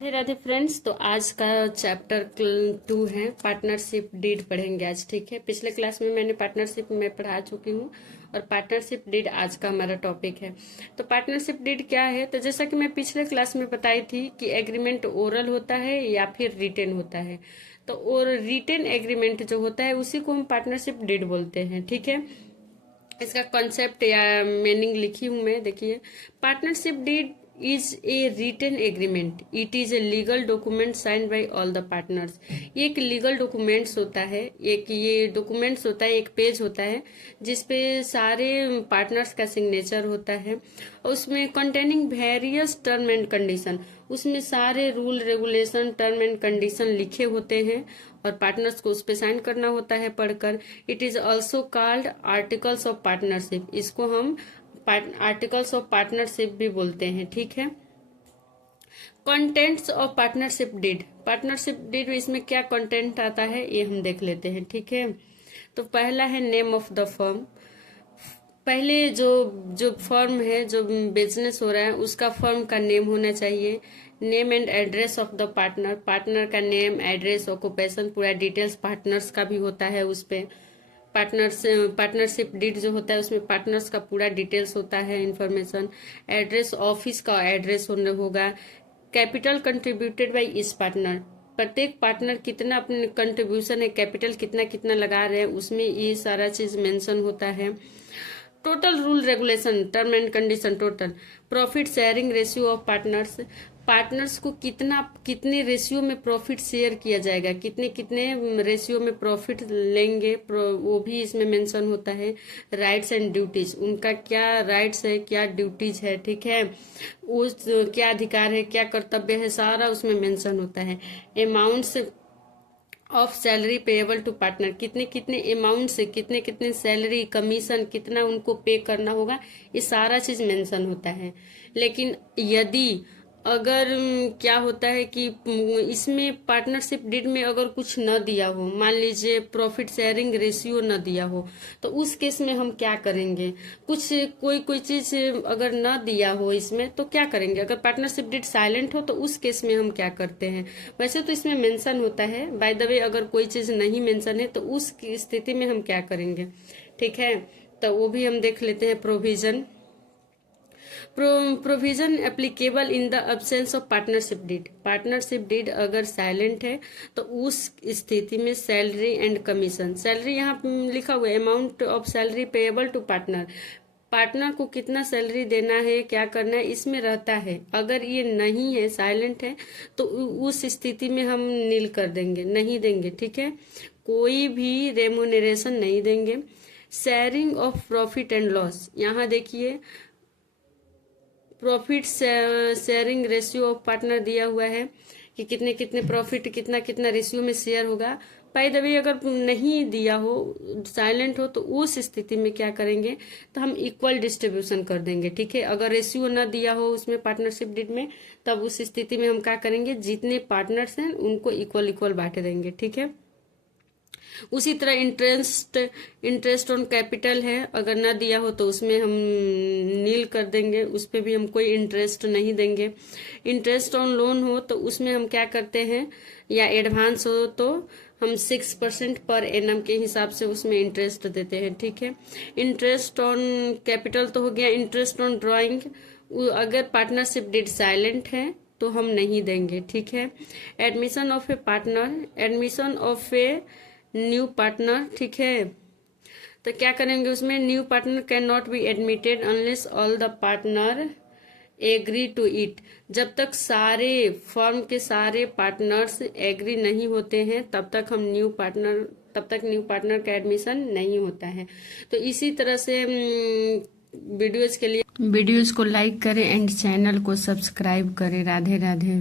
Radhe Radhe friends. तो आज का चैप्टर 2 है पार्टनरशिप डीड पढ़ेंगे आज। ठीक है, पिछले क्लास में मैंने पार्टनरशिप में पढ़ा चुकी हूँ और पार्टनरशिप डीड आज का हमारा टॉपिक है। तो पार्टनरशिप डीड क्या है, तो जैसा कि मैं पिछले क्लास में बताई थी कि एग्रीमेंट ओरल होता है या फिर रिटेन होता है। तो और रिटेन एग्रीमेंट जो होता है उसी को हम पार्टनरशिप डीड बोलते हैं। ठीक है, इसका कॉन्सेप्ट या मीनिंग लिखी हूं मैं, देखिए। Partnership deed is a written agreement. It is a legal document signed by all the partners. ये एक लीगल डॉक्यूमेंट्स होता है, एक ये डॉक्यूमेंट्स होता है, एक पेज होता है जिसपे सारे पार्टनर्स का सिग्नेचर होता है। उसमें containing various term and condition, उसमें सारे rule regulation term and condition लिखे होते हैं और पार्टनर्स को उस पर साइन करना होता है पढ़कर। It is also called articles of partnership. इसको हम आर्टिकल्स ऑफ पार्टनरशिप भी बोलते हैं। ठीक है, contents of partnership deed. Partnership deed इसमें क्या कंटेंट आता है ये हम देख लेते हैं। ठीक है, तो पहला है नेम ऑफ द फर्म। पहले जो जो फर्म है, जो बिजनेस हो रहा है, उसका फर्म का नेम होना चाहिए। Name and address of the partner, partner का नेम, एड्रेस, ऑक्यूपेशन, पूरा डिटेल्स पार्टनर्स का भी होता है उस पे। पार्टनरशिप डीड जो होता है उसमें पार्टनर्स का पूरा डिटेल्स होता है, इंफॉर्मेशन। एड्रेस, ऑफिस का एड्रेस होगा। कैपिटल कंट्रीब्यूटेड बाय इस पार्टनर, प्रत्येक पार्टनर कितना अपने कंट्रीब्यूशन है, कैपिटल कितना कितना लगा रहे हैं, उसमें ये सारा चीज मेंशन होता है। Total rule regulation term and condition, total profit sharing ratio of partners, partners को कितने रेशियो में प्रॉफिट शेयर किया जाएगा, कितने कितने रेशियो में प्रॉफिट लेंगे, वो भी इसमें मेंशन होता है। राइट्स एंड ड्यूटीज, उनका क्या राइट्स है, क्या ड्यूटीज है। ठीक है, उस क्या अधिकार है, क्या कर्तव्य है, सारा उसमें मेंशन होता है। Amounts of salary payable to partner, कितने कितने अमाउंट से कितने कितने सैलरी, कमीशन कितना उनको पे करना होगा, ये सारा चीज मेंशन होता है। लेकिन यदि अगर क्या होता है कि इसमें पार्टनरशिप डीड में अगर कुछ न दिया हो, मान लीजिए प्रॉफिट शेयरिंग रेशियो न दिया हो, तो उस केस में हम क्या करेंगे। कुछ कोई चीज अगर न दिया हो इसमें तो क्या करेंगे। अगर पार्टनरशिप डीड साइलेंट हो तो उस केस में हम क्या करते हैं। वैसे तो इसमें मेंशन होता है, बाय द वे अगर कोई चीज नहीं मेंशन है तो उस स्थिति में हम क्या करेंगे। ठीक है, तो वो भी हम देख लेते हैं। Provision, provision applicable in the absence of partnership deed. Partnership deed अगर साइलेंट है तो उस स्थिति में सैलरी एंड कमीशन, सैलरी यहाँ लिखा हुआ है, amount of salary payable to partner, partner को कितना सैलरी देना है, क्या करना है, इसमें रहता है। अगर ये नहीं है, साइलेंट है, तो उस स्थिति में हम नील कर देंगे, नहीं देंगे। ठीक है, कोई भी रेमुनरेशन नहीं देंगे। Sharing of profit and loss, यहाँ देखिए profit sharing ratio of partner दिया हुआ है कि कितने कितने प्रॉफिट कितना कितना रेशियो में शेयर होगा। बाय द वे अगर नहीं दिया हो, साइलेंट हो, तो उस स्थिति में क्या करेंगे, तो हम इक्वल डिस्ट्रीब्यूशन कर देंगे। ठीक है, अगर रेशियो ना दिया हो उसमें पार्टनरशिप डीड में, तब उस स्थिति में हम क्या करेंगे, जितने पार्टनर्स हैं उनको इक्वल इक्वल बांट देंगे। ठीक है, उसी तरह इंटरेस्ट ऑन कैपिटल है, अगर ना दिया हो तो उसमें हम नील कर देंगे, उस पर भी हम कोई इंटरेस्ट नहीं देंगे। इंटरेस्ट ऑन लोन हो तो उसमें हम क्या करते हैं, या एडवांस हो तो हम 6% पर एनम के हिसाब से उसमें इंटरेस्ट देते हैं। ठीक है, इंटरेस्ट ऑन कैपिटल तो हो गया। इंटरेस्ट ऑन ड्राइंग, अगर पार्टनरशिप डीड साइलेंट है तो हम नहीं देंगे। ठीक है, admission of a partner, admission of a new partner. ठीक है, तो क्या करेंगे उसमें, new partner can not be admitted unless all the partner agree to it. जब तक सारे फर्म के सारे पार्टनर्स एग्री नहीं होते हैं तब तक न्यू पार्टनर का एडमिशन नहीं होता है। तो इसी तरह से वीडियोज के लिए वीडियोज को लाइक करें एंड चैनल को सब्सक्राइब करें। राधे राधे।